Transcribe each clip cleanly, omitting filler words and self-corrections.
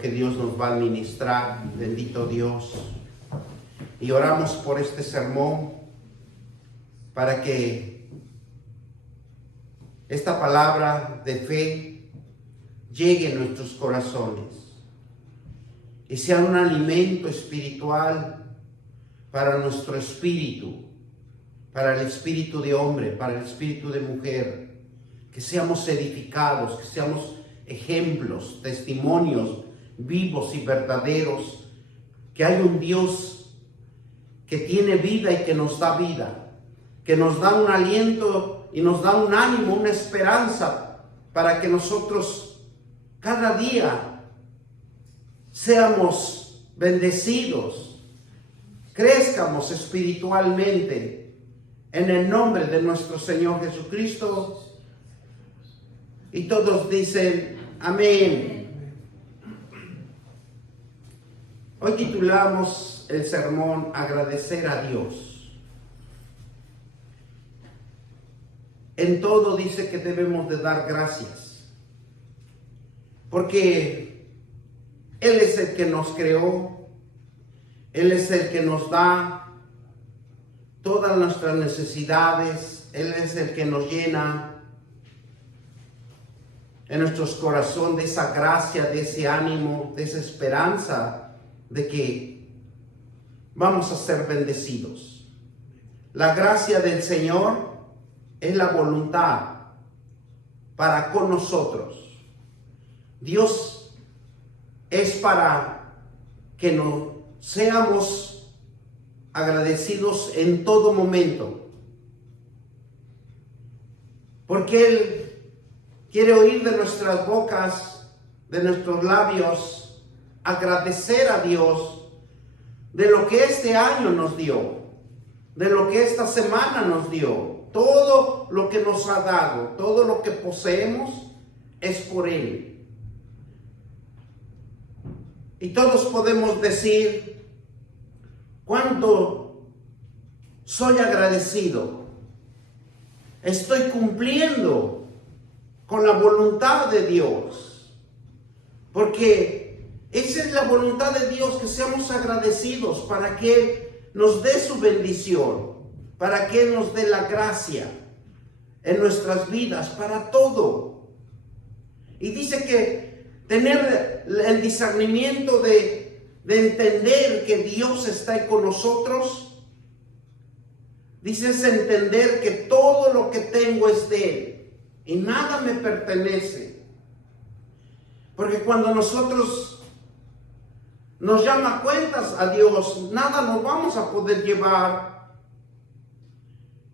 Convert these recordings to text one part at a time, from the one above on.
que Dios nos va a ministrar, bendito Dios. Y oramos por este sermón para que esta palabra de fe llegue a nuestros corazones y sea un alimento espiritual para nuestro espíritu, para el espíritu de hombre, para el espíritu de mujer, que seamos edificados, que seamos ejemplos, testimonios vivos y verdaderos, que hay un Dios que tiene vida y que nos da vida, que nos da un aliento y nos da un ánimo, una esperanza para que nosotros cada día seamos bendecidos, crezcamos espiritualmente en el nombre de nuestro Señor Jesucristo. Y todos dicen amén. Hoy titulamos el sermón Agradecer a Dios. En todo dice que debemos de dar gracias, porque Él es el que nos creó, Él es el que nos da todas nuestras necesidades, Él es el que nos llena en nuestros corazones de esa gracia, de ese ánimo, de esa esperanza de que vamos a ser bendecidos. La gracia del Señor es la voluntad para con nosotros. Dios es para que nos seamos agradecidos en todo momento, porque Él quiere oír de nuestras bocas, de nuestros labios, agradecer a Dios de lo que este año nos dio, de lo que esta semana nos dio. Todo lo que nos ha dado, todo lo que poseemos es por Él. Y todos podemos decir cuánto soy agradecido. Estoy cumpliendo con la voluntad de Dios, porque esa es la voluntad de Dios, que seamos agradecidos para que Él nos dé su bendición, para que Él nos dé la gracia en nuestras vidas, para todo. Y dice que tener el discernimiento de entender que Dios está ahí con nosotros, dice es entender que todo lo que tengo es de Él y nada me pertenece. Porque cuando nosotros nos llama cuentas a Dios, nada nos vamos a poder llevar.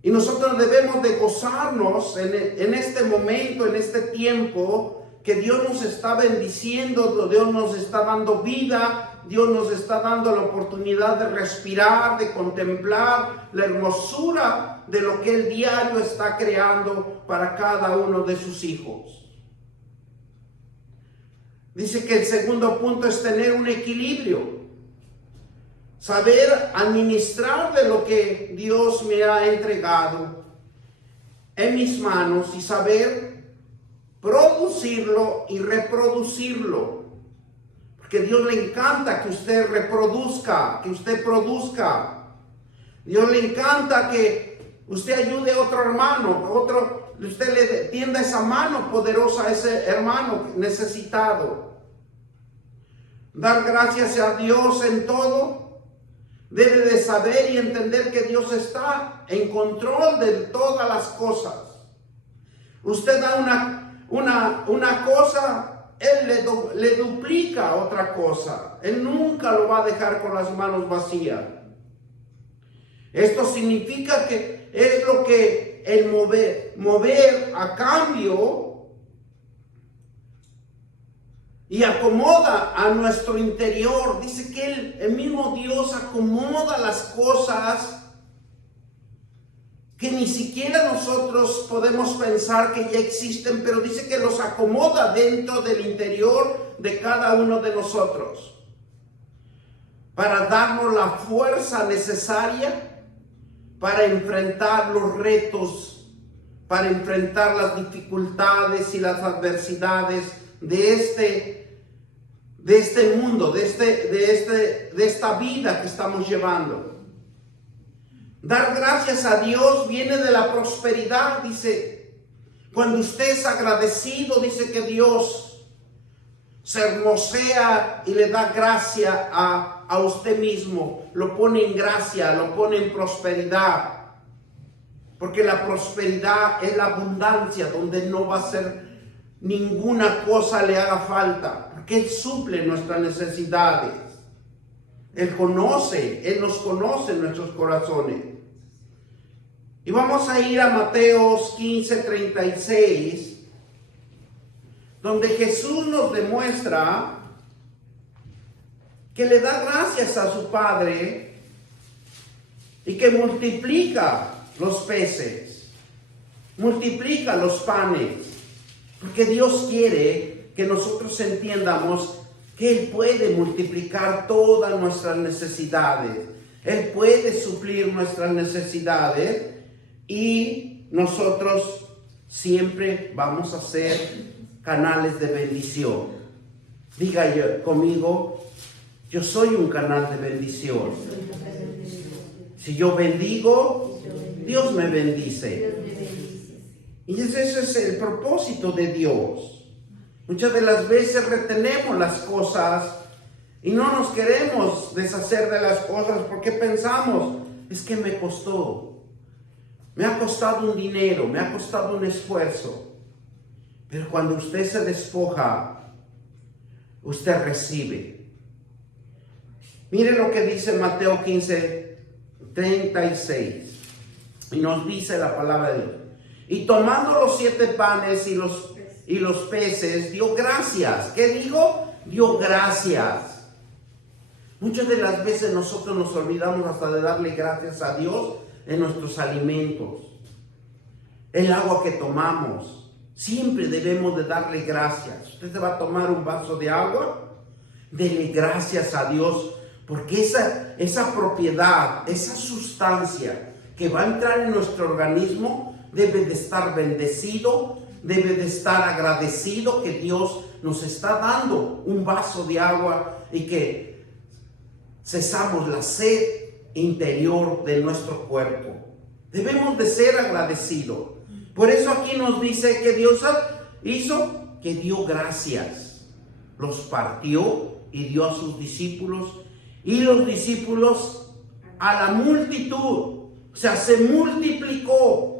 Y nosotros debemos de gozarnos en este momento, en este tiempo, que Dios nos está bendiciendo, Dios nos está dando vida, Dios nos está dando la oportunidad de respirar, de contemplar la hermosura de lo que Él diario está creando para cada uno de sus hijos. Dice que el segundo punto es tener un equilibrio, saber administrar de lo que Dios me ha entregado en mis manos y saber producirlo y reproducirlo. Porque a Dios le encanta que usted reproduzca, que usted produzca. Dios le encanta que usted ayude a otro hermano, usted le tienda esa mano poderosa a ese hermano necesitado. Dar gracias a Dios en todo. Debe de saber y entender que Dios está en control de todas las cosas. Usted da una cosa, Él le duplica otra cosa. Él nunca lo va a dejar con las manos vacías. Esto significa que es lo que el mover a cambio y acomoda a nuestro interior. Dice que el mismo Dios acomoda las cosas que ni siquiera nosotros podemos pensar que ya existen, pero dice que los acomoda dentro del interior de cada uno de nosotros para darnos la fuerza necesaria para enfrentar los retos, para enfrentar las dificultades y las adversidades de de este mundo, de esta vida que estamos llevando. Dar gracias a Dios viene de la prosperidad, dice. Cuando usted es agradecido, dice que Dios se hermosea y le da gracia a usted mismo. Lo pone en gracia, lo pone en prosperidad. Porque la prosperidad es la abundancia, donde no va a ser ninguna cosa le haga falta. Porque Él suple nuestras necesidades. Él nos conoce nuestros corazones. Y vamos a ir a Mateos 15:36, donde Jesús nos demuestra que le da gracias a su Padre y que multiplica los peces, multiplica los panes, porque Dios quiere que nosotros entiendamos que Él puede multiplicar todas nuestras necesidades. Él puede suplir nuestras necesidades y nosotros siempre vamos a ser canales de bendición. Diga conmigo, yo soy un canal de bendición. Si yo bendigo, Dios me bendice. Y ese es el propósito de Dios. Muchas de las veces retenemos las cosas y no nos queremos deshacer de las cosas porque pensamos, es que me costó. Me ha costado un dinero, me ha costado un esfuerzo. Pero cuando usted se despoja, usted recibe. Mire lo que dice Mateo 15:36. Y nos dice la palabra de Dios. Y tomando los 7 panes y los peces, dio gracias. ¿Qué dijo? Dio gracias. Muchas de las veces nosotros nos olvidamos hasta de darle gracias a Dios en nuestros alimentos, el agua que tomamos. Siempre debemos de darle gracias. Usted se va a tomar un vaso de agua, dele gracias a Dios, porque esa propiedad, esa sustancia que va a entrar en nuestro organismo debe de estar bendecido, debe de estar agradecido que Dios nos está dando un vaso de agua y que cesamos la sed interior de nuestro cuerpo. Debemos de ser agradecidos. Por eso aquí nos dice que Dios hizo, que dio gracias. Los partió y dio a sus discípulos, y los discípulos a la multitud. O sea, se multiplicó.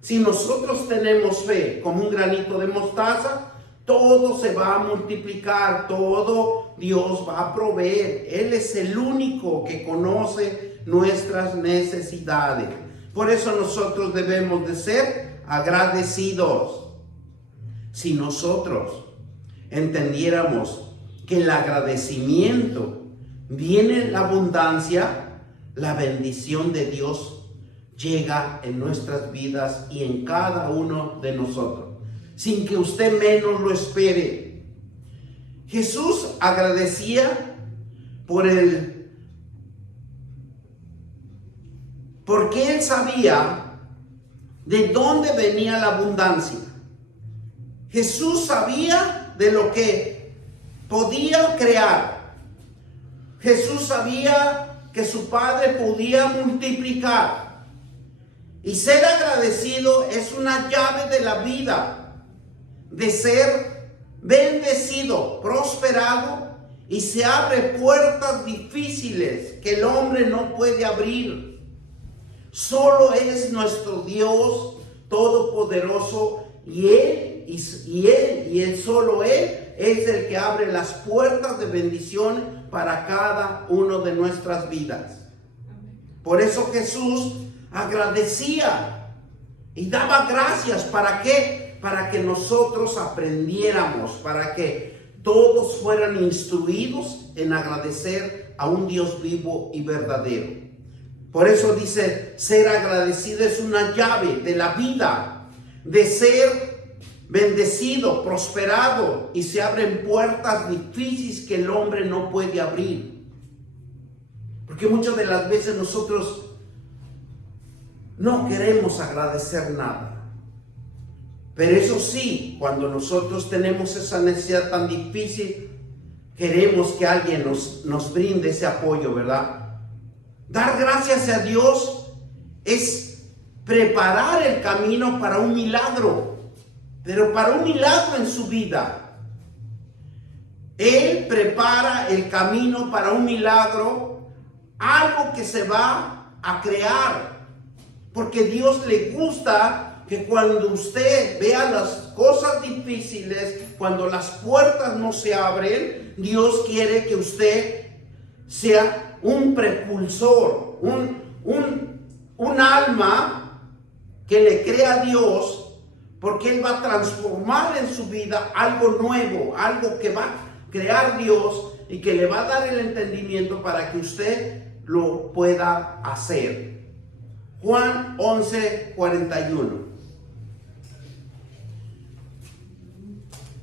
Si nosotros tenemos fe como un granito de mostaza, todo se va a multiplicar, todo Dios va a proveer. Él es el único que conoce nuestras necesidades. Por eso nosotros debemos de ser agradecidos. Si nosotros entendiéramos que el agradecimiento viene la abundancia, la bendición de Dios llega en nuestras vidas y en cada uno de nosotros, sin que usted menos lo espere. Jesús agradecía porque Él sabía de dónde venía la abundancia. Jesús sabía de lo que podía crear. Jesús sabía que su Padre podía multiplicar. Y ser agradecido es una llave de la vida, de ser bendecido, prosperado, y se abre puertas difíciles que el hombre no puede abrir. Solo es nuestro Dios todopoderoso, y Él solo Él es el que abre las puertas de bendición para cada uno de nuestras vidas. Por eso Jesús agradecía y daba gracias. ¿Para qué? Para que nosotros aprendiéramos, para que todos fueran instruidos en agradecer a un Dios vivo y verdadero. Por eso dice, ser agradecido es una llave de la vida, de ser bendecido, prosperado, y se abren puertas difíciles que el hombre no puede abrir. Porque muchas de las veces nosotros no queremos agradecer nada. Pero eso sí, cuando nosotros tenemos esa necesidad tan difícil, queremos que alguien nos brinde ese apoyo, ¿verdad? Dar gracias a Dios es preparar el camino para un milagro, pero para un milagro en su vida. Él prepara el camino para un milagro, algo que se va a crear, porque Dios le gusta que cuando usted vea las cosas difíciles, cuando las puertas no se abren, Dios quiere que usted sea un propulsor, un alma que le crea a Dios, porque Él va a transformar en su vida algo nuevo, algo que va a crear Dios y que le va a dar el entendimiento para que usted lo pueda hacer. Juan 11:41.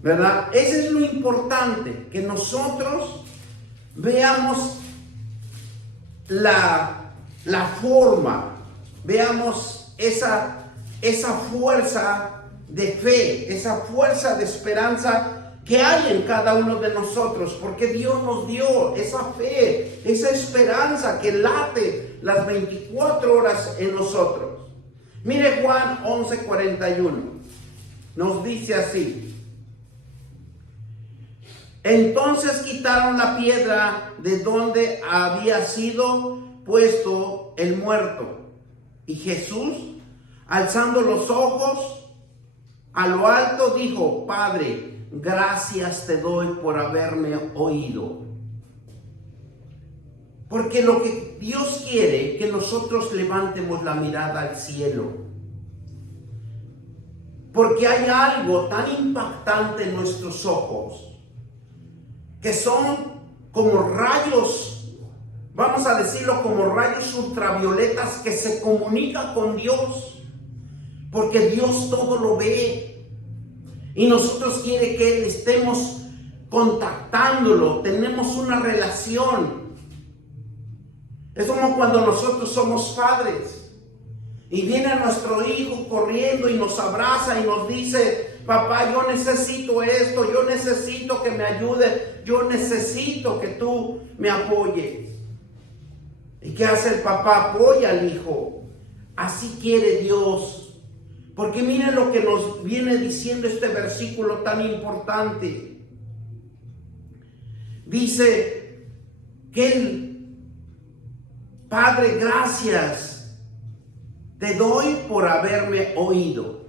¿Verdad? Eso es lo importante, que nosotros veamos la forma, veamos esa fuerza de fe, esa fuerza de esperanza que hay en cada uno de nosotros, porque Dios nos dio esa fe, esa esperanza que late las 24 horas en nosotros. Mire Juan 11:41, nos dice así: entonces quitaron la piedra de donde había sido puesto el muerto. Y Jesús, alzando los ojos a lo alto, dijo: Padre, gracias te doy por haberme oído. Porque lo que Dios quiere, que nosotros levantemos la mirada al cielo. Porque hay algo tan impactante en nuestros ojos, que son como rayos, vamos a decirlo, como rayos ultravioletas que se comunican con Dios, porque Dios todo lo ve y nosotros quiere que estemos contactándolo, tenemos una relación. Es como cuando nosotros somos padres y viene nuestro hijo corriendo y nos abraza y nos dice: papá, yo necesito esto, yo necesito que me ayude, yo necesito que tú me apoyes. ¿Y qué hace el papá? Apoya al hijo. Así quiere Dios. Porque miren lo que nos viene diciendo este versículo tan importante. Dice que el Padre, gracias te doy por haberme oído.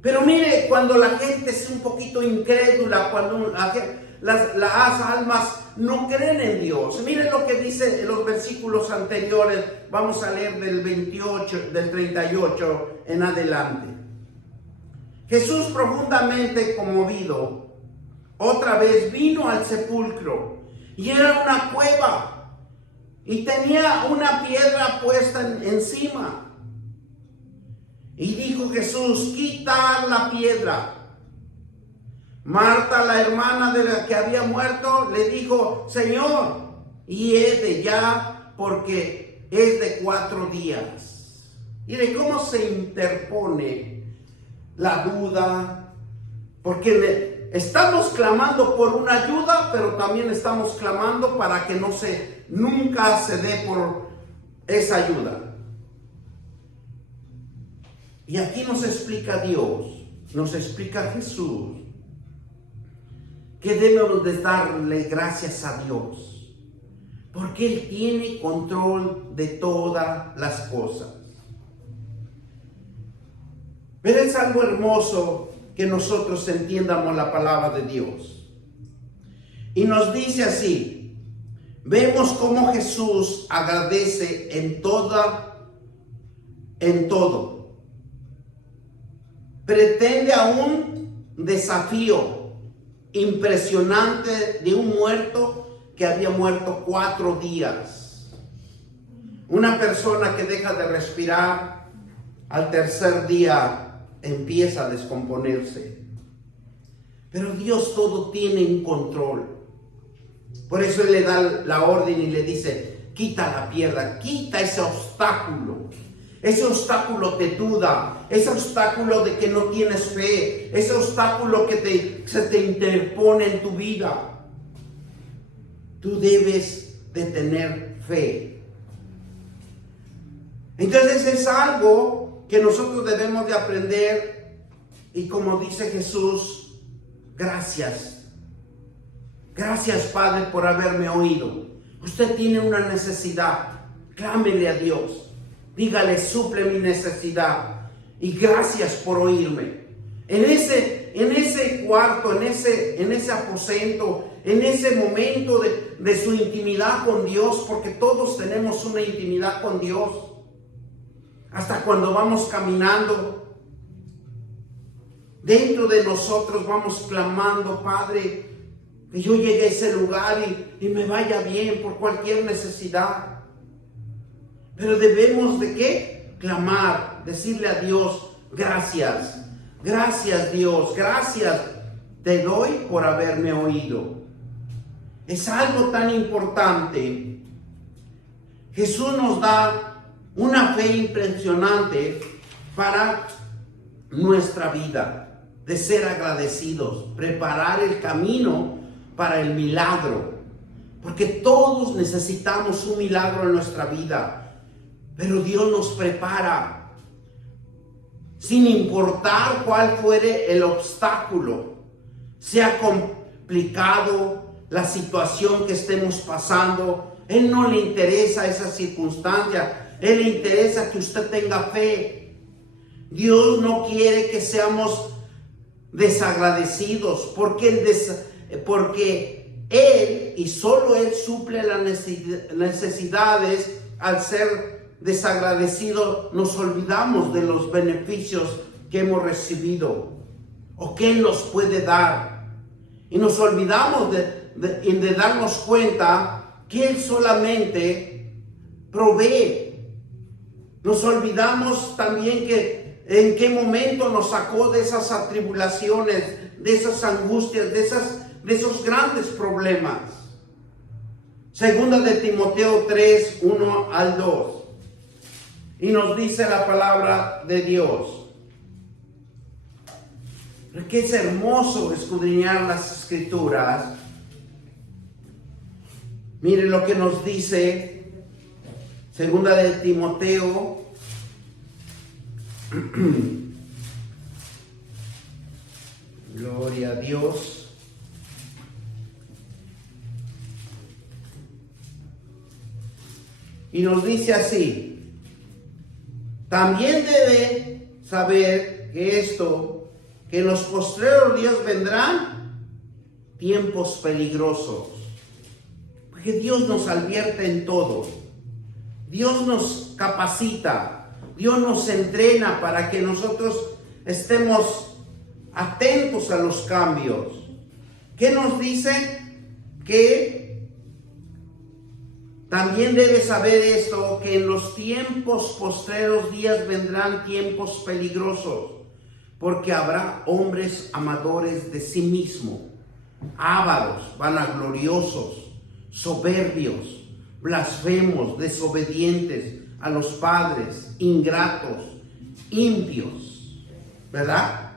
Pero mire, cuando la gente es un poquito incrédula, cuando las almas no creen en Dios. Miren lo que dice en los versículos anteriores. Vamos a leer del 28, del 38 en adelante. Jesús, profundamente conmovido, otra vez vino al sepulcro, y era una cueva, y tenía una piedra puesta encima. Y dijo Jesús: quita la piedra. Marta, la hermana de la que había muerto, le dijo: Señor, hiede ya, porque es de 4 días. Mire cómo se interpone la duda, porque estamos clamando por una ayuda, pero también estamos clamando para que nunca se dé por esa ayuda. Y aquí nos explica Dios, nos explica Jesús, que debemos de darle gracias a Dios, porque Él tiene control de todas las cosas. Pero es algo hermoso que nosotros entiendamos la palabra de Dios. Y nos dice así: vemos cómo Jesús agradece en todo. Pretende a un desafío impresionante de un muerto que había muerto 4 días. Una persona que deja de respirar, al tercer día empieza a descomponerse. Pero Dios todo tiene en control. Por eso Él le da la orden y le dice: quita la piedra, quita ese obstáculo. ese obstáculo te duda, ese obstáculo de que no tienes fe, ese obstáculo que se te interpone en tu vida. Tú debes de tener fe. Entonces es algo que nosotros debemos de aprender, y como dice Jesús, gracias. Gracias, Padre, por haberme oído. Usted tiene una necesidad, clámele a Dios. Dígale, suple mi necesidad. Y gracias por oírme. En ese cuarto, en ese aposento, en ese momento de su intimidad con Dios, porque todos tenemos una intimidad con Dios. Hasta cuando vamos caminando, dentro de nosotros vamos clamando, Padre, que yo llegue a ese lugar y me vaya bien por cualquier necesidad. Pero debemos de ¿qué? Clamar, decirle a Dios, gracias, gracias Dios, gracias te doy por haberme oído. Es algo tan importante. Jesús nos da una fe impresionante para nuestra vida, de ser agradecidos, preparar el camino para el milagro, porque todos necesitamos un milagro en nuestra vida. Pero Dios nos prepara, sin importar cuál fuere el obstáculo, sea complicado la situación que estemos pasando. Él no le interesa esa circunstancia, Él le interesa que usted tenga fe. Dios no quiere que seamos desagradecidos, porque Él y solo Él suple las necesidades. Al ser desagradecido, nos olvidamos de los beneficios que hemos recibido o que Él nos puede dar, y nos olvidamos de darnos cuenta que Él solamente provee. Nos olvidamos también que en qué momento nos sacó de esas atribulaciones, de esas angustias, de esos grandes problemas. Segunda de Timoteo 3, 1 al 2. Y nos dice la palabra de Dios. Que es hermoso escudriñar las Escrituras. Mire lo que nos dice Segunda de Timoteo gloria a Dios. Y nos dice así: también debe saber que en los postreros días vendrán tiempos peligrosos. Porque Dios nos advierte en todo. Dios nos capacita. Dios nos entrena para que nosotros estemos atentos a los cambios. ¿Qué nos dice? Que también debe saber esto, que en los tiempos postreros días vendrán tiempos peligrosos, porque habrá hombres amadores de sí mismos, ávaros, vanagloriosos, soberbios, blasfemos, desobedientes a los padres, ingratos, impios, ¿verdad?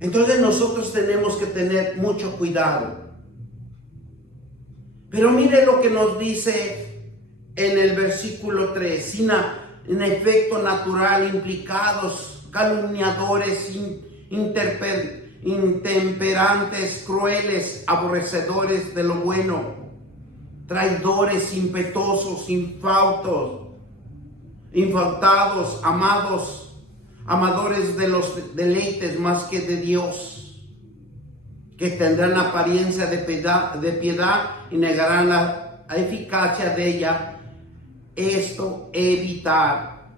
Entonces nosotros tenemos que tener mucho cuidado. Pero mire lo que nos dice en el versículo 3. Sin efecto natural, implicados, calumniadores, intemperantes, crueles, aborrecedores de lo bueno, traidores, impetuosos, infautados, amadores de los deleites más que de Dios, que tendrán apariencia de piedad y negarán la eficacia de ella. Esto evitar.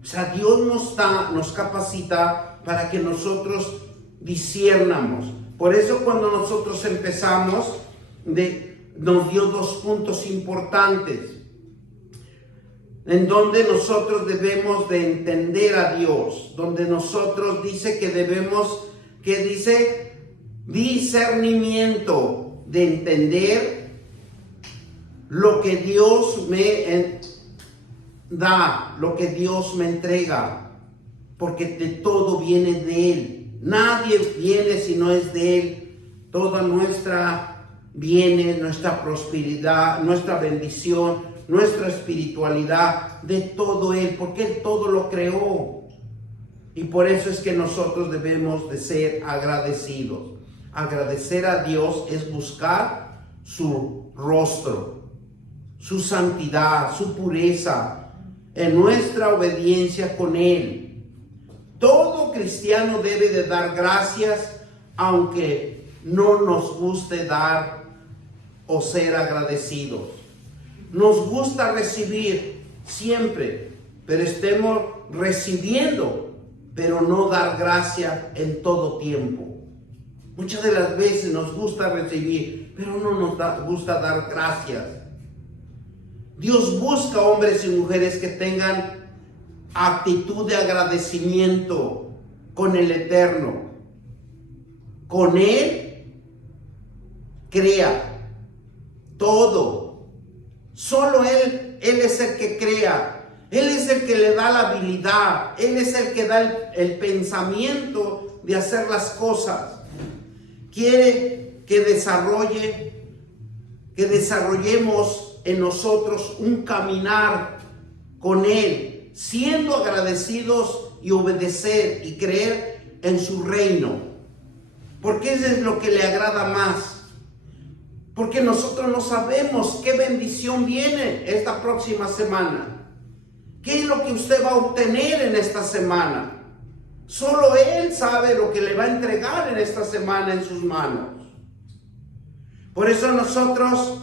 O sea, Dios nos capacita para que nosotros disciernamos. Por eso cuando nosotros empezamos, nos dio 2 puntos importantes, en donde nosotros debemos de entender a Dios, donde nosotros dice que debemos, que dice discernimiento, de entender lo que Dios me da, lo que Dios me entrega, porque de todo viene de Él. Nadie viene si no es de Él. Toda nuestra prosperidad, nuestra bendición, nuestra espiritualidad, de todo Él, porque Él todo lo creó. Y por eso es que nosotros debemos de ser agradecidos. Agradecer a Dios es buscar su rostro, su santidad, su pureza, en nuestra obediencia con Él. Todo cristiano debe de dar gracias, aunque no nos guste dar o ser agradecidos. Nos gusta recibir siempre, pero estemos recibiendo, pero no dar gracia en todo tiempo. Muchas de las veces nos gusta recibir, pero no nos gusta dar gracias. Dios busca hombres y mujeres que tengan actitud de agradecimiento con el Eterno. Con Él crea todo. Solo Él es el que crea. Él es el que le da la habilidad. Él es el que da el pensamiento de hacer las cosas. Quiere que desarrollemos en nosotros un caminar con Él, siendo agradecidos y obedecer y creer en su reino. Porque eso es lo que le agrada más. Porque nosotros no sabemos qué bendición viene esta próxima semana. ¿Qué es lo que usted va a obtener en esta semana? Solo Él sabe lo que le va a entregar en esta semana en sus manos. Por eso nosotros,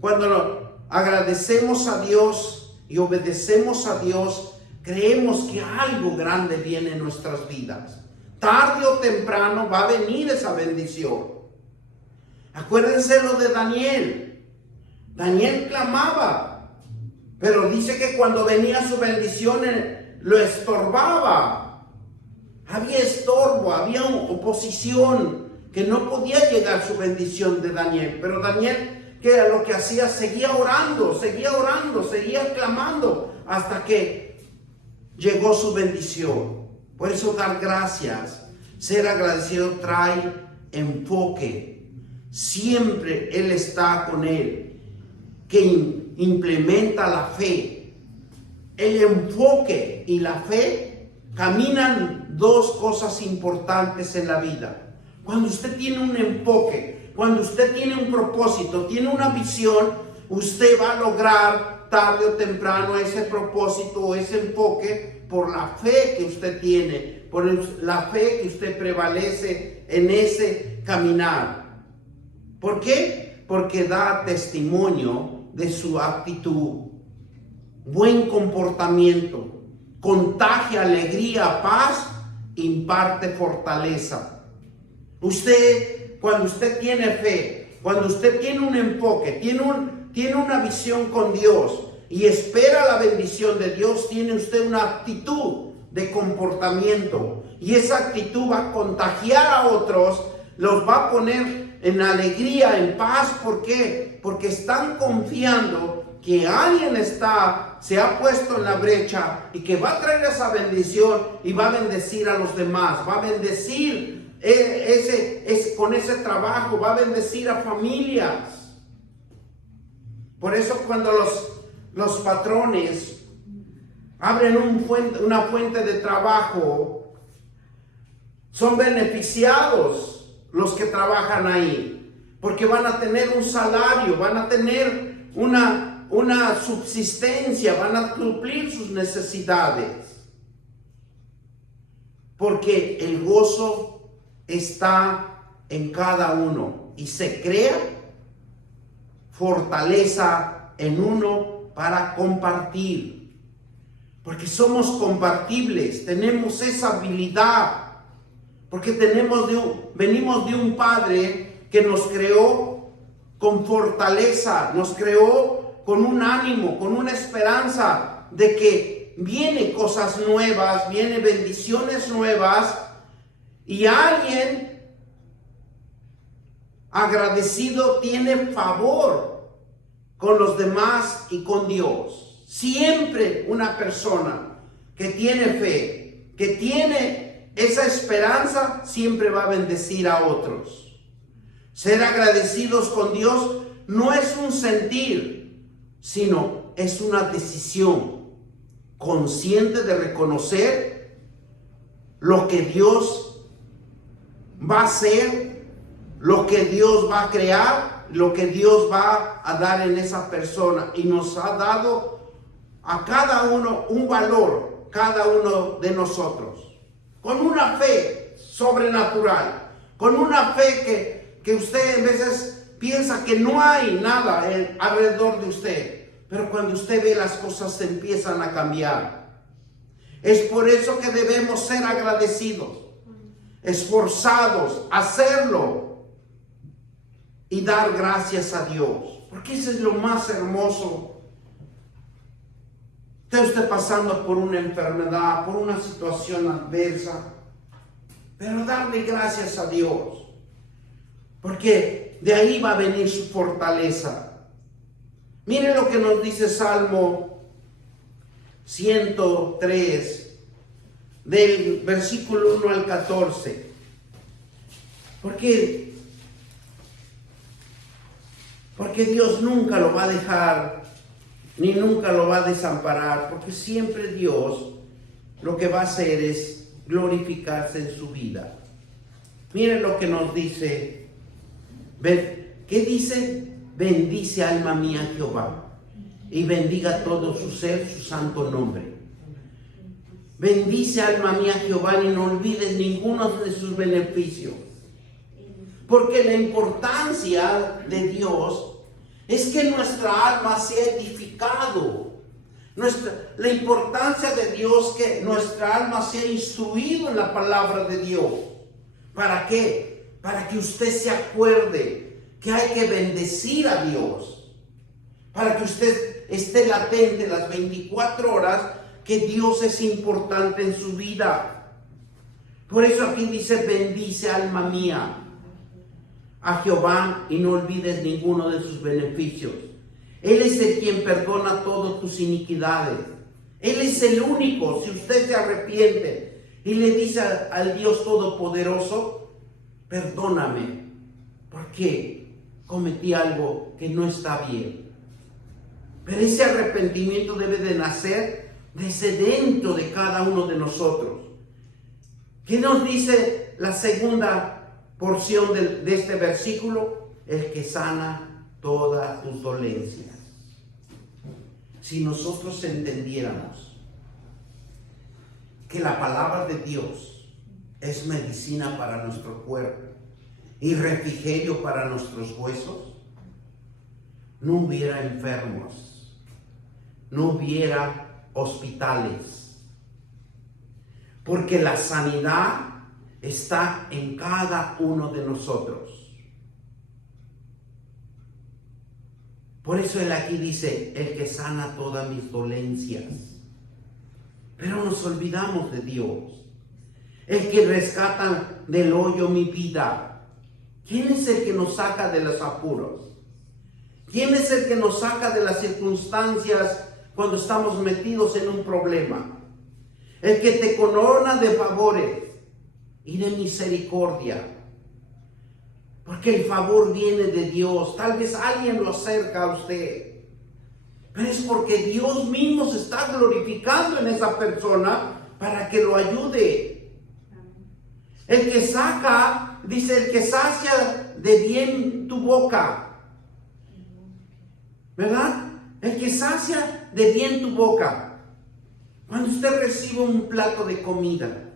cuando agradecemos a Dios y obedecemos a Dios, creemos que algo grande viene en nuestras vidas. Tarde o temprano va a venir esa bendición. Acuérdense lo de Daniel. Daniel clamaba, pero dice que cuando venía su bendición lo estorbaba. Había estorbo, había oposición, que no podía llegar su bendición de Daniel. Pero Daniel, que era lo que hacía, seguía orando, seguía clamando, hasta que llegó su bendición. Por eso dar gracias, ser agradecido trae enfoque. Siempre Él está con Él, que implementa la fe. El enfoque y la fe caminan dos cosas importantes en la vida. Cuando usted tiene un enfoque, cuando usted tiene un propósito, tiene una visión, usted va a lograr tarde o temprano ese propósito o ese enfoque por la fe que usted tiene, por la fe que usted prevalece en ese caminar. ¿Por qué? Porque da testimonio de su actitud, buen comportamiento, contagia alegría, paz, imparte fortaleza. Cuando usted tiene fe, cuando usted tiene un enfoque, tiene una visión con Dios y espera la bendición de Dios, tiene usted una actitud de comportamiento, y esa actitud va a contagiar a otros, los va a poner en alegría, en paz. ¿Por qué? Porque están confiando que alguien se ha puesto en la brecha y que va a traer esa bendición y va a bendecir a los demás, va a bendecir con ese trabajo, va a bendecir a familias. Por eso cuando los patrones abren una fuente de trabajo, son beneficiados los que trabajan ahí, porque van a tener un salario, van a tener una subsistencia, van a cumplir sus necesidades, porque el gozo está en cada uno y se crea fortaleza en uno para compartir, porque somos compartibles, tenemos esa habilidad, porque venimos de un Padre que nos creó con fortaleza, nos creó con un ánimo, con una esperanza de que vienen cosas nuevas, vienen bendiciones nuevas, y alguien agradecido tiene favor con los demás y con Dios. Siempre una persona que tiene fe, que tiene esa esperanza, siempre va a bendecir a otros. Ser agradecidos con Dios no es un sentir, sino es una decisión consciente de reconocer lo que Dios va a hacer, lo que Dios va a crear, lo que Dios va a dar en esa persona. Y nos ha dado a cada uno un valor, cada uno de nosotros, con una fe sobrenatural, con una fe que usted a veces piensa que no hay nada alrededor de usted, pero cuando usted ve las cosas se empiezan a cambiar. Es por eso que debemos ser agradecidos, esforzados, hacerlo y dar gracias a Dios, porque eso es lo más hermoso. Usted pasando por una enfermedad, por una situación adversa, pero darle gracias a Dios, porque de ahí va a venir su fortaleza. Miren lo que nos dice Salmo 103, del versículo 1 al 14. Porque Dios nunca lo va a dejar, ni nunca lo va a desamparar, porque siempre Dios lo que va a hacer es glorificarse en su vida. Miren lo que nos dice. ¿Qué dice? Bendice alma mía Jehová, y bendiga todo su ser, su santo nombre. Bendice alma mía Jehová, y no olvides ninguno de sus beneficios. Porque la importancia de Dios es que nuestra alma sea edificado. La importancia de Dios es que nuestra alma sea instruido en la palabra de Dios. ¿Para qué? Para que usted se acuerde que hay que bendecir a Dios. Para que usted esté latente las 24 horas que Dios es importante en su vida. Por eso aquí dice: bendice alma mía a Jehová y no olvides ninguno de sus beneficios. Él es el quien perdona todas tus iniquidades. Él es el único. Si usted se arrepiente y le dice al Dios Todopoderoso: perdóname, porque cometí algo que no está bien. Pero ese arrepentimiento debe de nacer desde dentro de cada uno de nosotros. ¿Qué nos dice la segunda porción de este versículo? El que sana todas tus dolencias. Si nosotros entendiéramos que la palabra de Dios es medicina para nuestro cuerpo y refrigerio para nuestros huesos, no hubiera enfermos, no hubiera hospitales, porque la sanidad está en cada uno de nosotros. Por eso él aquí dice: el que sana todas mis dolencias. Pero nos olvidamos de Dios, el que rescata del hoyo mi vida. ¿Quién es el que nos saca de los apuros? ¿Quién es el que nos saca de las circunstancias cuando estamos metidos en un problema? El que te corona de favores y de misericordia. Porque el favor viene de Dios. Tal vez alguien lo acerca a usted, pero es porque Dios mismo se está glorificando en esa persona para que lo ayude. El que saca, dice, el que sacia de bien tu boca, ¿verdad? El que sacia de bien tu boca. Cuando usted recibe un plato de comida,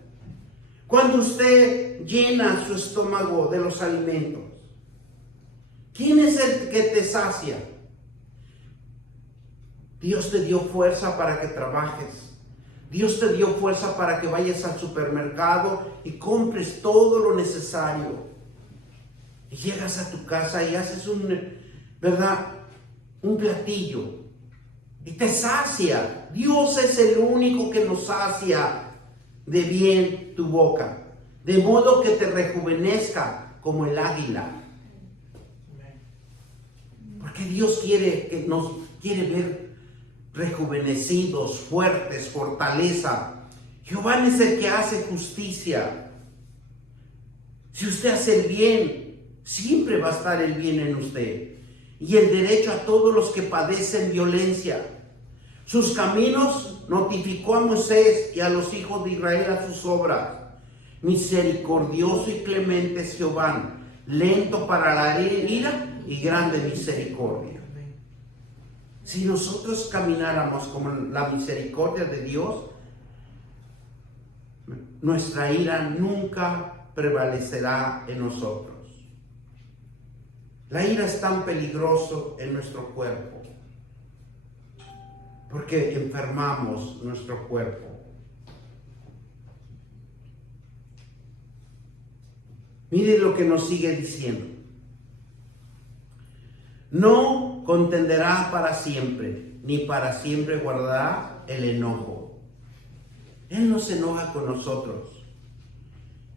cuando usted llena su estómago de los alimentos, ¿quién es el que te sacia? Dios te dio fuerza para que trabajes. Dios te dio fuerza para que vayas al supermercado y compres todo lo necesario. Y llegas a tu casa y haces un platillo y te sacia. Dios es el único que nos sacia de bien tu boca, de modo que te rejuvenezca como el águila. Porque Dios quiere ver rejuvenecidos, fuertes, fortaleza. Jehová es el que hace justicia. Si usted hace el bien, siempre va a estar el bien en usted. Y el derecho a todos los que padecen violencia. Sus caminos notificó a Moisés y a los hijos de Israel a sus obras. Misericordioso y clemente es Jehová, lento para la ira y grande misericordia. Si nosotros camináramos como la misericordia de Dios, nuestra ira nunca prevalecerá en nosotros. La ira es tan peligroso en nuestro cuerpo porque enfermamos nuestro cuerpo. Mire lo que nos sigue diciendo. No contenderá para siempre, ni para siempre guardará el enojo. Él no se enoja con nosotros.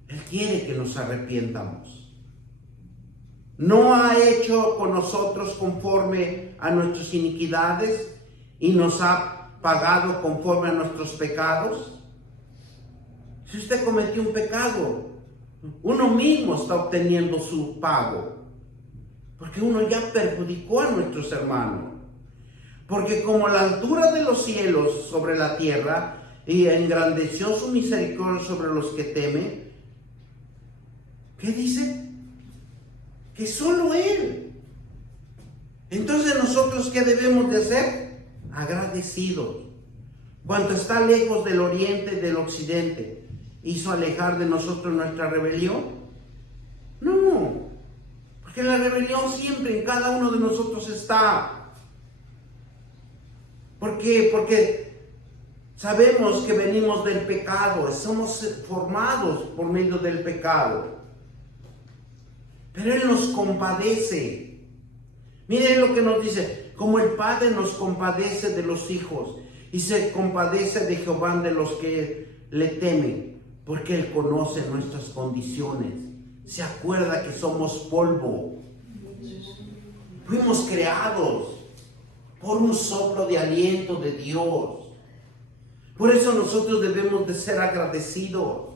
Él quiere que nos arrepientamos. No ha hecho con nosotros conforme a nuestras iniquidades y nos ha pagado conforme a nuestros pecados. Si usted cometió un pecado, uno mismo está obteniendo su pago, porque uno ya perjudicó a nuestros hermanos. Porque como la altura de los cielos sobre la tierra, y engrandeció su misericordia sobre los que temen, ¿qué dice? Que solo Él. Entonces nosotros, ¿qué debemos de hacer? Agradecidos. Cuanto está lejos del oriente y del occidente, ¿hizo alejar de nosotros nuestra rebelión? No, porque la rebelión siempre en cada uno de nosotros está. ¿Por qué? Porque sabemos que venimos del pecado, somos formados por medio del pecado. Pero Él nos compadece. Miren lo que nos dice: como el Padre nos compadece de los hijos, y se compadece de Jehová de los que le temen, porque Él conoce nuestras condiciones. Se acuerda que somos polvo. Fuimos creados por un soplo de aliento de Dios. Por eso nosotros debemos de ser agradecidos.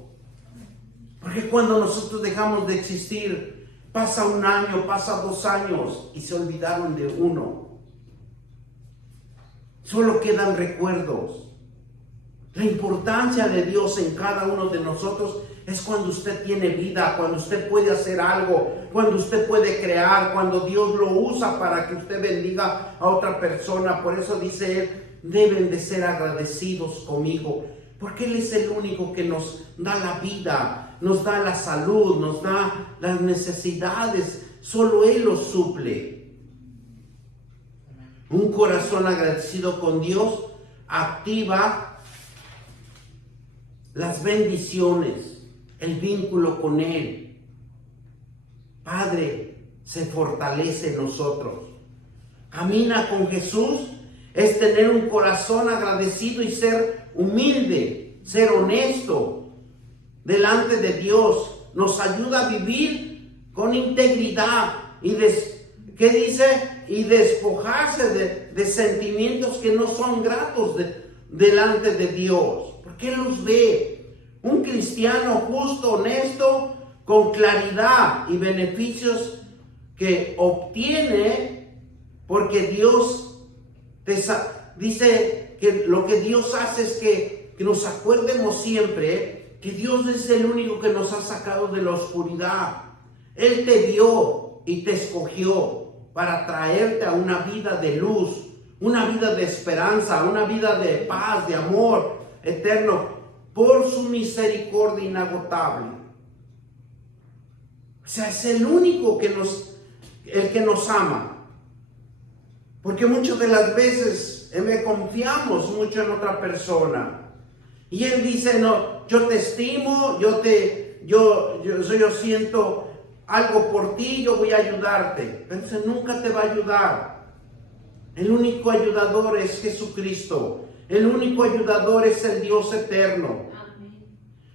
Porque cuando nosotros dejamos de existir, pasa un año, pasa 2 años y se olvidaron de uno. Solo quedan recuerdos. La importancia de Dios en cada uno de nosotros es cuando usted tiene vida, cuando usted puede hacer algo, cuando usted puede crear, cuando Dios lo usa para que usted bendiga a otra persona. Por eso dice Él: deben de ser agradecidos conmigo, porque Él es el único que nos da la vida, nos da la salud, nos da las necesidades. Solo Él los suple. Un corazón agradecido con Dios activa las bendiciones, el vínculo con Él. Padre se fortalece en nosotros. Camina con Jesús es tener un corazón agradecido y ser humilde, ser honesto delante de Dios. Nos ayuda a vivir con integridad y ¿qué dice? Y despojarse de sentimientos que no son gratos delante de Dios. Porque Él los ve. Un cristiano justo, honesto, con claridad y beneficios que obtiene, porque Dios dice que lo que Dios hace es que nos acuerdemos siempre que Dios es el único que nos ha sacado de la oscuridad. Él te vio y te escogió para traerte a una vida de luz, una vida de esperanza, una vida de paz, de amor eterno, por su misericordia inagotable. O sea, es el único que nos ama. Porque muchas de las veces confiamos mucho en otra persona. Y Él dice: no, yo te estimo, yo siento algo por ti, yo voy a ayudarte. Pero Él nunca te va a ayudar. El único ayudador es Jesucristo. El único ayudador es el Dios eterno.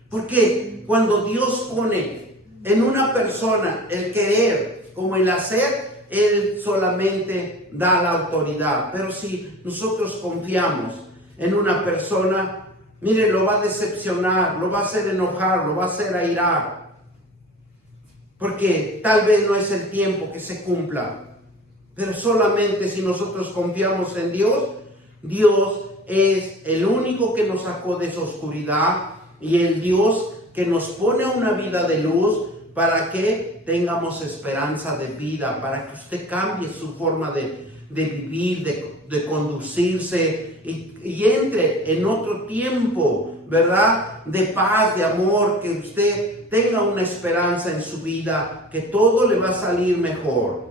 Porque cuando Dios pone en una persona el querer como el hacer, Él solamente da la autoridad. Pero si nosotros confiamos en una persona, mire, lo va a decepcionar, lo va a hacer enojar, lo va a hacer airar. Porque tal vez no es el tiempo que se cumpla. Pero solamente si nosotros confiamos en Dios, Dios es el único que nos sacó de esa oscuridad y el Dios que nos pone a una vida de luz para que tengamos esperanza de vida, para que usted cambie su forma de vivir, de conducirse y entre en otro tiempo, ¿verdad? De paz, de amor, que usted tenga una esperanza en su vida, que todo le va a salir mejor.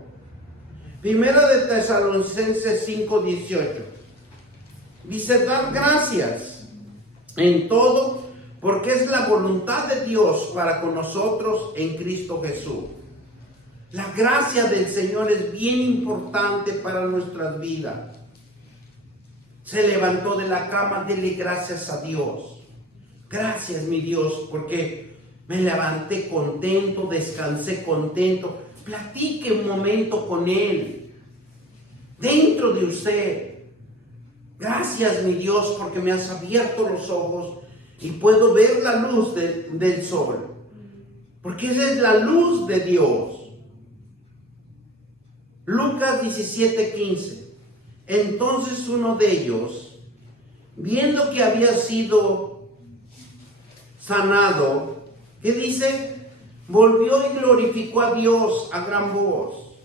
Primera de Tesalonicenses 5:18. Dice, dar gracias en todo, porque es la voluntad de Dios para con nosotros en Cristo Jesús. La gracia del Señor es bien importante para nuestras vidas. Se levantó de la cama, dele gracias a Dios. Gracias, mi Dios, porque me levanté contento, descansé contento. Platique un momento con Él, dentro de usted. Gracias, mi Dios, porque me has abierto los ojos y puedo ver la luz del sol. Porque esa es la luz de Dios. Lucas 17:15. Entonces uno de ellos, viendo que había sido sanado, ¿qué dice? Volvió y glorificó a Dios a gran voz.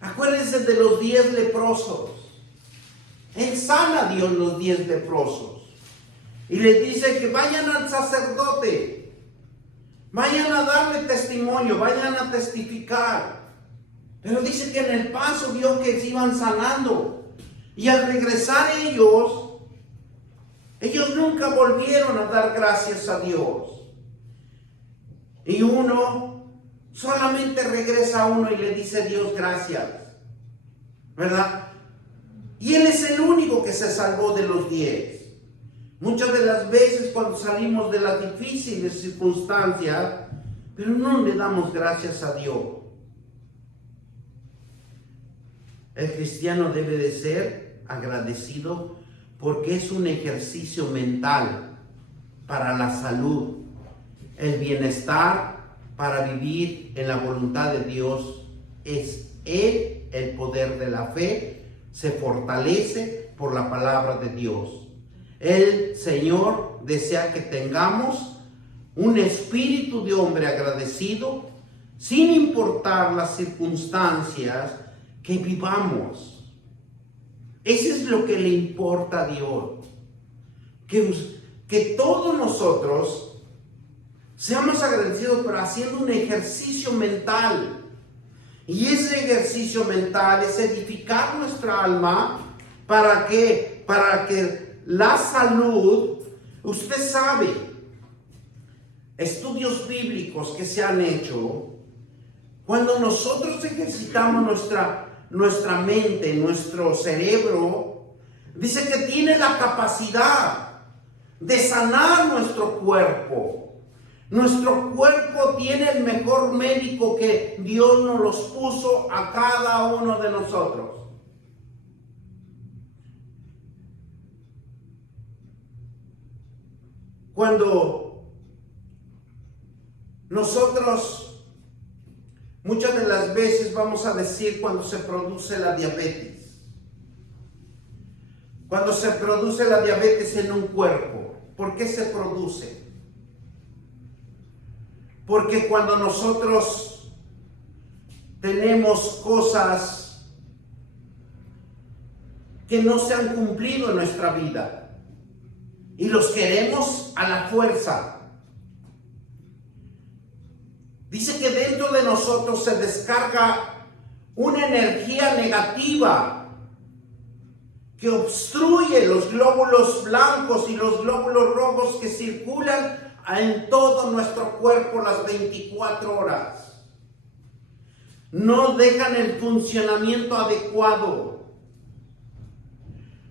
Acuérdense de los 10 leprosos. Él sana a Dios los 10 leprosos. Y les dice que vayan al sacerdote. Vayan a darle testimonio, vayan a testificar. Pero dice que en el paso vio que se iban sanando. Y al regresar ellos nunca volvieron a dar gracias a Dios. Y uno, solamente regresa a uno y le dice a Dios gracias. ¿Verdad? Y Él es el único que se salvó de los 10. Muchas de las veces cuando salimos de las difíciles circunstancias, pero no le damos gracias a Dios. El cristiano debe de ser agradecido porque es un ejercicio mental para la salud, el bienestar, para vivir en la voluntad de Dios. Es Él el poder de la fe, se fortalece por la palabra de Dios. El Señor desea que tengamos un espíritu de hombre agradecido, sin importar las circunstancias que vivamos. Eso es lo que le importa a Dios. Que todos nosotros seamos agradecidos, pero haciendo un ejercicio mental. Y ese ejercicio mental es edificar nuestra alma. ¿Para qué? Para que la salud, usted sabe, estudios bíblicos que se han hecho, cuando nosotros ejercitamos nuestra mente, nuestro cerebro, dice que tiene la capacidad de sanar nuestro cuerpo. Nuestro cuerpo tiene el mejor médico que Dios nos los puso a cada uno de nosotros. Cuando nosotros, muchas de las veces vamos a decir cuando se produce la diabetes. Cuando se produce la diabetes en un cuerpo, ¿por qué se produce? Porque cuando nosotros tenemos cosas que no se han cumplido en nuestra vida y los queremos a la fuerza, dice que dentro de nosotros se descarga una energía negativa que obstruye los glóbulos blancos y los glóbulos rojos que circulan en todo nuestro cuerpo las 24 horas. No dejan el funcionamiento adecuado.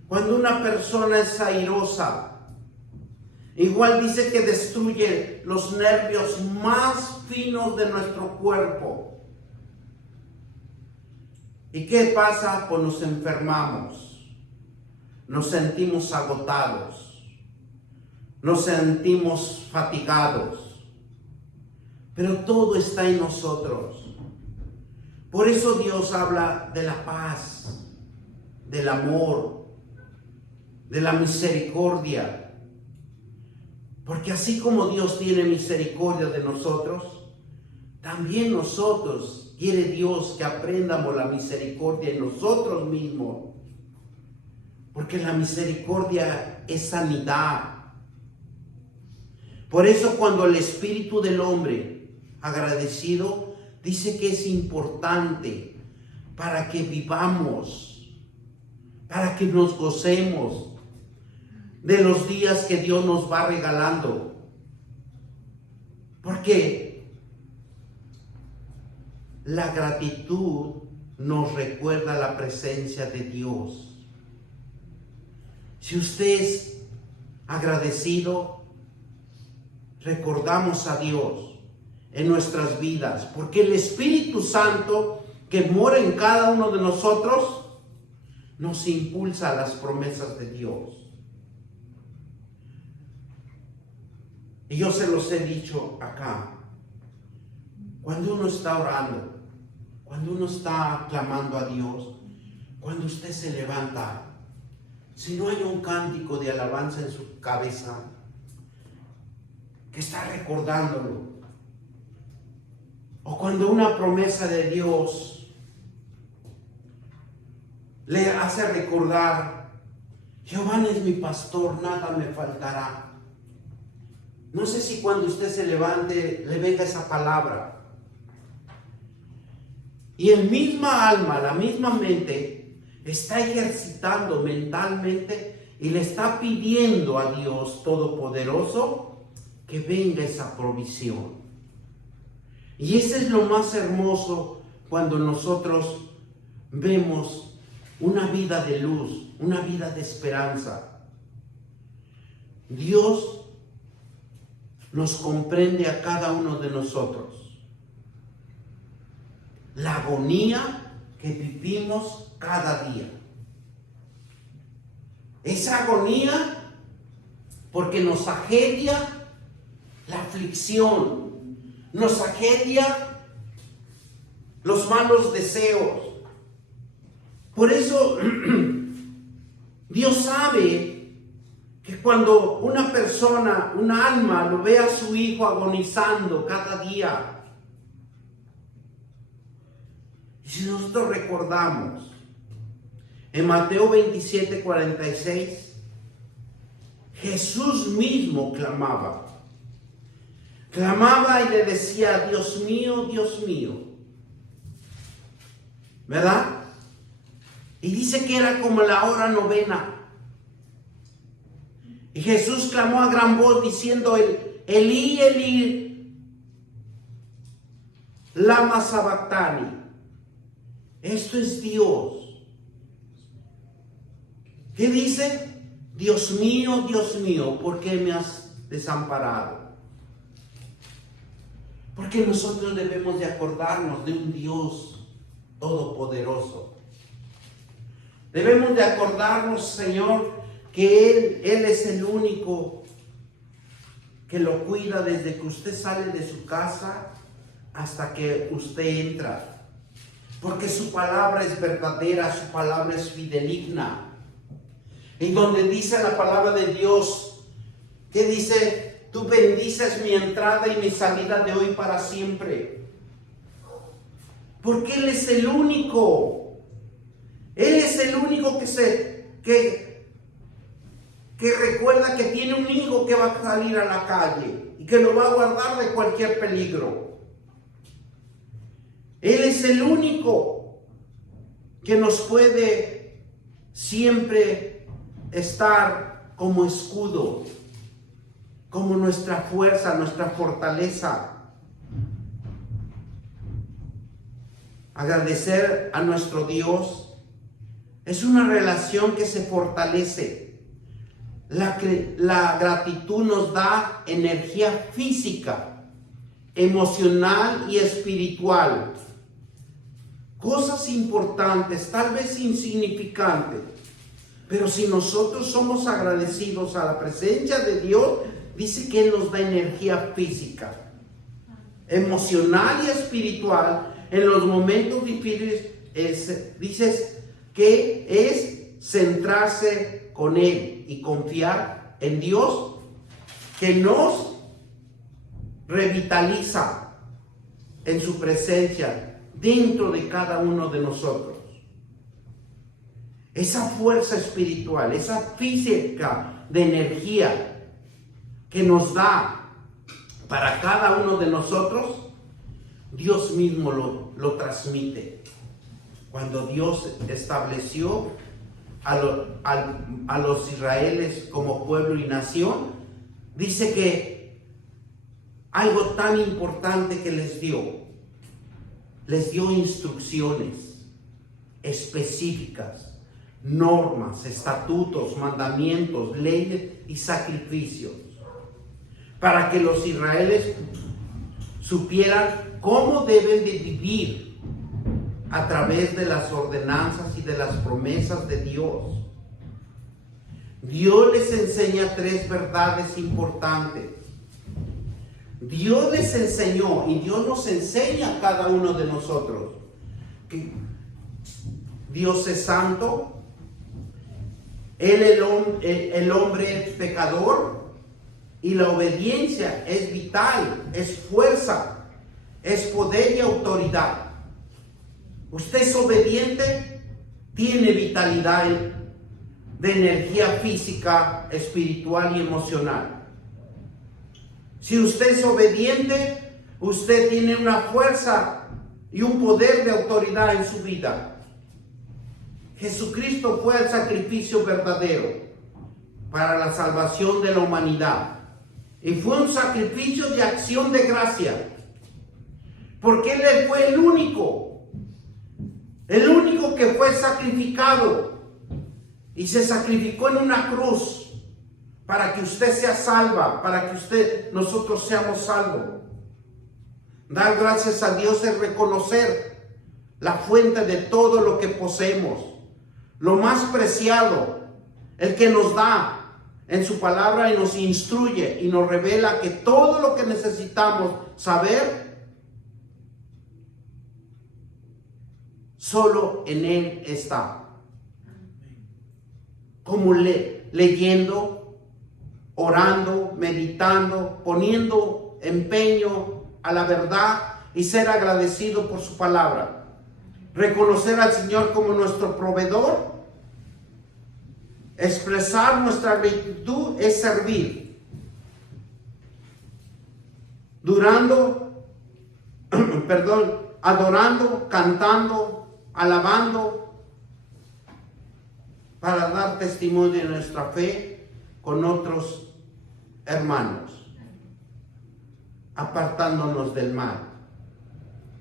Cuando una persona es airosa, igual dice que destruye los nervios más finos de nuestro cuerpo. ¿Y qué pasa? Pues nos enfermamos, nos sentimos agotados, nos sentimos fatigados, pero todo está en nosotros. Por eso Dios habla de la paz, del amor, de la misericordia. Porque así como Dios tiene misericordia de nosotros, también nosotros quiere Dios que aprendamos la misericordia en nosotros mismos. Porque la misericordia es sanidad. Por eso cuando el espíritu del hombre agradecido dice que es importante para que vivamos, para que nos gocemos de los días que Dios nos va regalando. Porque la gratitud nos recuerda la presencia de Dios. Si usted es agradecido, recordamos a Dios en nuestras vidas, porque el Espíritu Santo que mora en cada uno de nosotros nos impulsa a las promesas de Dios. Y yo se los he dicho acá, cuando uno está orando, cuando uno está clamando a Dios, cuando usted se levanta, si no hay un cántico de alabanza en su cabeza, que está recordándolo, o cuando una promesa de Dios le hace recordar, Jehová es mi pastor, nada me faltará. No sé si cuando usted se levante le venga esa palabra. Y el misma alma, la misma mente, está ejercitando mentalmente y le está pidiendo a Dios Todopoderoso que venga esa provisión. Y eso es lo más hermoso cuando nosotros vemos una vida de luz, una vida de esperanza. Dios nos comprende a cada uno de nosotros. La agonía que vivimos cada día. Esa agonía porque nos ajedia la aflicción, nos ajedia los malos deseos. Por eso Dios sabe que cuando una persona, una alma, lo ve a su hijo agonizando cada día, y si nosotros recordamos en Mateo 27:46, Jesús mismo clamaba y le decía, Dios mío, ¿verdad? Y dice que era como la hora novena. Y Jesús clamó a gran voz diciendo, Elí, Elí, lama sabactani. Esto es Dios. ¿Qué dice? Dios mío, ¿por qué me has desamparado? Porque nosotros debemos de acordarnos de un Dios todopoderoso. Debemos de acordarnos, Señor, que Él es el único que lo cuida desde que usted sale de su casa hasta que usted entra. Porque su palabra es verdadera, su palabra es fideligna. Y donde dice la palabra de Dios, que dice, tú bendices mi entrada y mi salida de hoy para siempre. Porque Él es el único. Él es el único que recuerda que tiene un hijo que va a salir a la calle y que lo va a guardar de cualquier peligro. Él es el único que nos puede siempre estar como escudo, como nuestra fuerza, nuestra fortaleza. Agradecer a nuestro Dios es una relación que se fortalece. La gratitud nos da energía física, emocional y espiritual. cosas importantes, tal vez insignificantes, pero si nosotros somos agradecidos a la presencia de Dios, dice que Él nos da energía física, emocional y espiritual en los momentos difíciles. Dices que es centrarse con Él y confiar en Dios, que nos revitaliza en su presencia dentro de cada uno de nosotros. Esa fuerza espiritual, esa física de energía que nos da para cada uno de nosotros, Dios mismo lo transmite. Cuando Dios estableció a los israelíes como pueblo y nación, dice que algo tan importante que les dio instrucciones específicas, normas, estatutos, mandamientos, leyes y sacrificios, para que los israelíes supieran cómo deben de vivir a través de las ordenanzas y de las promesas de Dios. Dios les enseña 3 verdades importantes. Dios les enseñó y Dios nos enseña a cada uno de nosotros que Dios es santo, Él el hombre es pecador, y la obediencia es vital, es fuerza, es poder y autoridad. Usted es obediente, tiene vitalidad de energía física, espiritual y emocional. Si usted es obediente, usted tiene una fuerza y un poder de autoridad en su vida. Jesucristo fue el sacrificio verdadero para la salvación de la humanidad. Y fue un sacrificio de acción de gracia. Porque Él fue el único que fue sacrificado. Y se sacrificó en una cruz para que usted sea salva, para que nosotros seamos salvos. Dar gracias a Dios es reconocer la fuente de todo lo que poseemos, lo más preciado, el que nos da en su palabra y nos instruye y nos revela que todo lo que necesitamos saber, solo en Él está. Como leyendo, orando, meditando, poniendo empeño a la verdad y ser agradecido por su palabra. Reconocer al Señor como nuestro proveedor. Expresar nuestra gratitud es servir. Adorando, cantando, alabando, para dar testimonio de nuestra fe con otros hermanos, apartándonos del mal,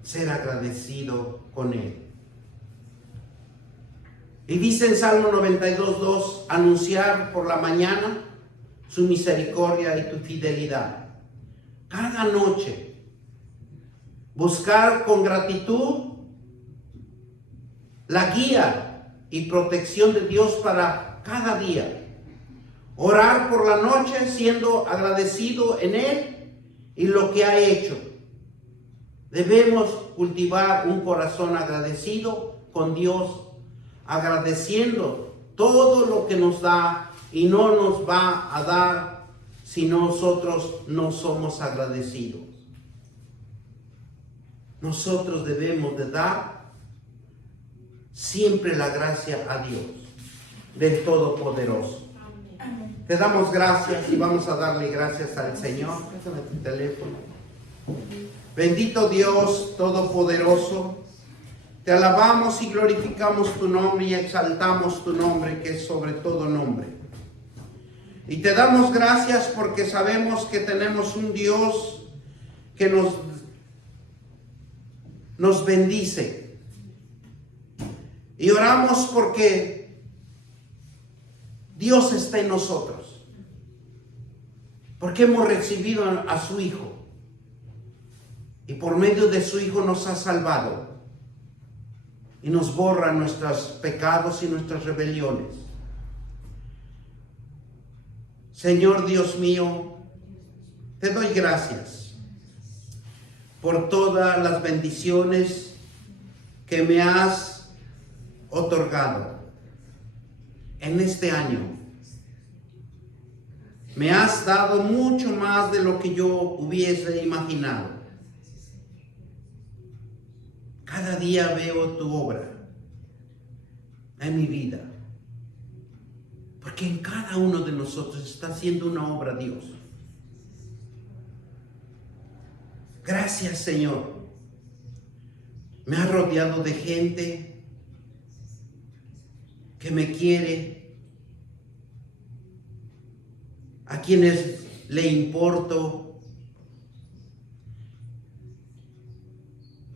ser agradecido con Él. Y dice en Salmo 92:2, anunciar por la mañana su misericordia y tu fidelidad. Cada noche, buscar con gratitud la guía y protección de Dios para cada día. Orar por la noche siendo agradecido en Él y lo que ha hecho. Debemos cultivar un corazón agradecido con Dios, agradeciendo todo lo que nos da y no nos va a dar si nosotros no somos agradecidos. Nosotros debemos de dar siempre la gracia a Dios, del Todopoderoso. Te damos gracias y vamos a darle gracias al Señor. Pásame tu teléfono. Bendito Dios Todopoderoso, te alabamos y glorificamos tu nombre y exaltamos tu nombre, que es sobre todo nombre. Y te damos gracias porque sabemos que tenemos un Dios que nos bendice. Y oramos porque Dios está en nosotros, porque hemos recibido a su Hijo y por medio de su Hijo nos ha salvado. y nos borra nuestros pecados y nuestras rebeliones. Señor Dios mío, te doy gracias por todas las bendiciones que me has otorgado en este año. Me has dado mucho más de lo que yo hubiese imaginado. Cada día veo tu obra en mi vida. Porque en cada uno de nosotros está haciendo una obra Dios. Gracias, Señor. Me has rodeado de gente que me quiere, a quienes le importo.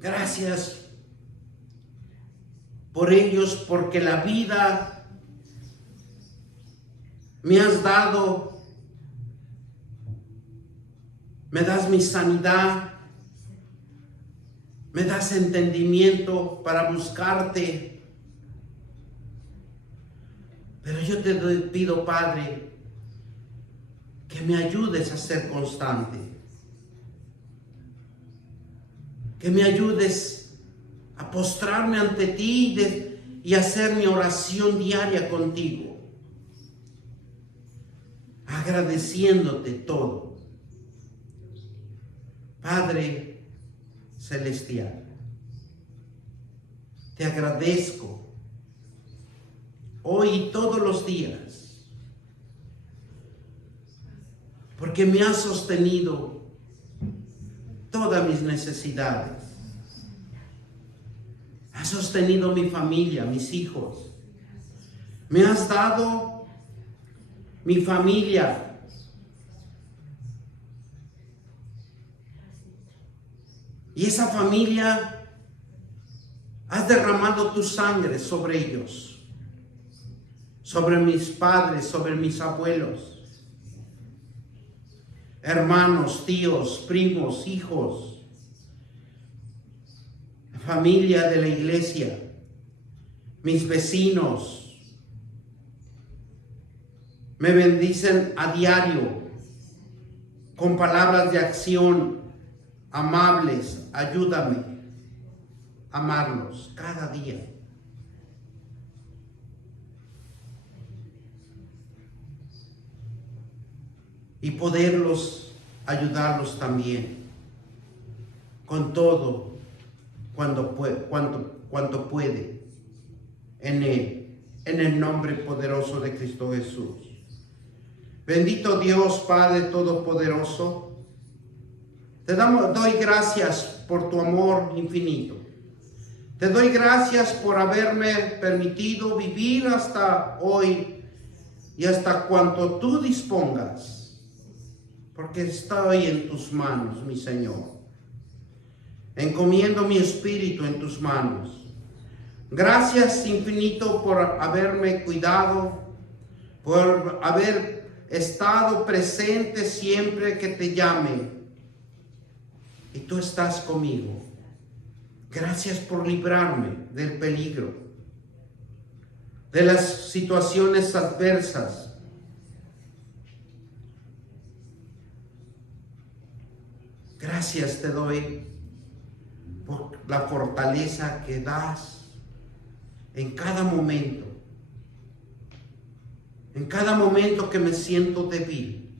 Gracias por ellos, porque la vida me has dado. Me das mi sanidad, me das entendimiento para buscarte. Pero yo te pido, Padre, que me ayudes a ser constante, que me ayudes a postrarme ante ti y hacer mi oración diaria contigo, agradeciéndote todo. Padre celestial, te agradezco hoy y todos los días, porque me has sostenido todas mis necesidades. Has sostenido mi familia, mis hijos. Me has dado mi familia. Y esa familia, has derramado tu sangre sobre ellos, sobre mis padres, sobre mis abuelos, hermanos, tíos, primos, hijos, familia de la iglesia, mis vecinos. Me bendicen a diario con palabras de acción amables. Ayúdame a amarlos cada día. Y poderlos ayudarlos también con todo cuanto puede en el nombre poderoso de Cristo Jesús. Bendito Dios, Padre Todopoderoso, te doy gracias por tu amor infinito. Te doy gracias por haberme permitido vivir hasta hoy y hasta cuanto tú dispongas, porque estoy en tus manos, mi Señor. Encomiendo mi espíritu en tus manos. Gracias infinito por haberme cuidado, por haber estado presente siempre que te llame. Y tú estás conmigo. Gracias por librarme del peligro, de las situaciones adversas. Gracias te doy por la fortaleza que das en cada momento. En cada momento que me siento débil,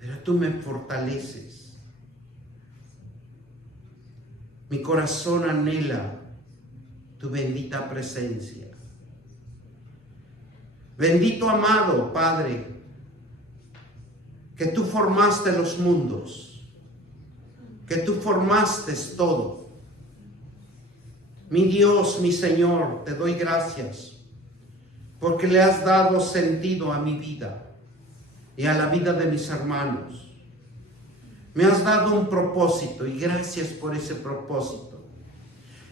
pero tú me fortaleces. Mi corazón anhela tu bendita presencia. Bendito amado Padre, que tú formaste los mundos, que tú formaste todo. Mi Dios, mi Señor, te doy gracias, porque le has dado sentido a mi vida y a la vida de mis hermanos. Me has dado un propósito y gracias por ese propósito.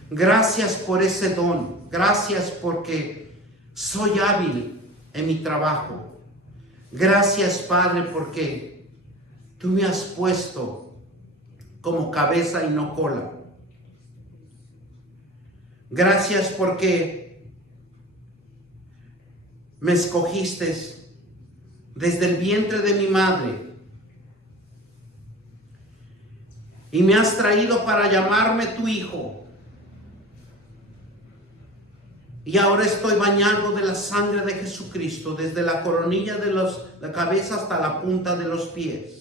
Gracias por ese don. Gracias porque soy hábil en mi trabajo. Gracias, Padre, porque tú me has puesto como cabeza y no cola. Gracias porque me escogiste desde el vientre de mi madre y me has traído para llamarme tu hijo. Y ahora estoy bañado de la sangre de Jesucristo, desde la coronilla de la cabeza hasta la punta de los pies.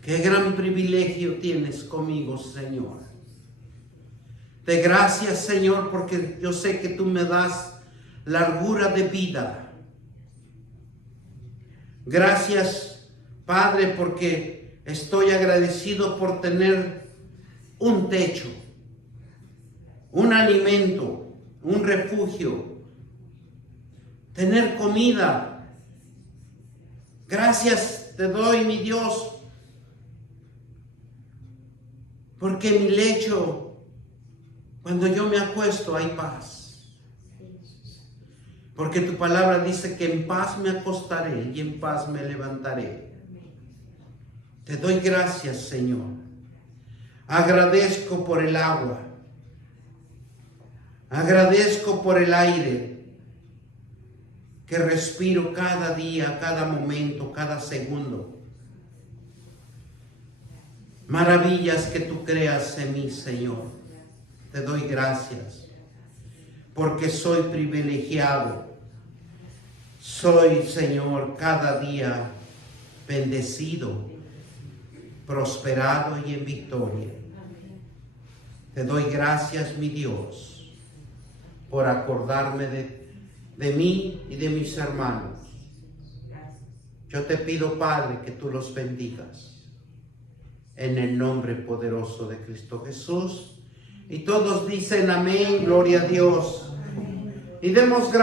Qué gran privilegio tienes conmigo, Señor. Te gracias, Señor, porque yo sé que tú me das largura de vida. Gracias, Padre, porque estoy agradecido por tener un techo, un alimento, un refugio, tener comida. Gracias te doy, mi Dios, porque en mi lecho, cuando yo me acuesto, hay paz. Porque tu palabra dice que en paz me acostaré y en paz me levantaré. Te doy gracias, Señor. Agradezco por el agua. Agradezco por el aire que respiro cada día, cada momento, cada segundo. Maravillas que tú creas en mí, Señor. Te doy gracias porque soy privilegiado. Soy, Señor, cada día bendecido, prosperado y en victoria. Te doy gracias, mi Dios, por acordarme de mí y de mis hermanos. Yo te pido, Padre, que tú los bendigas en el nombre poderoso de Cristo Jesús. Y todos dicen amén, gloria a Dios. Y demos gracias.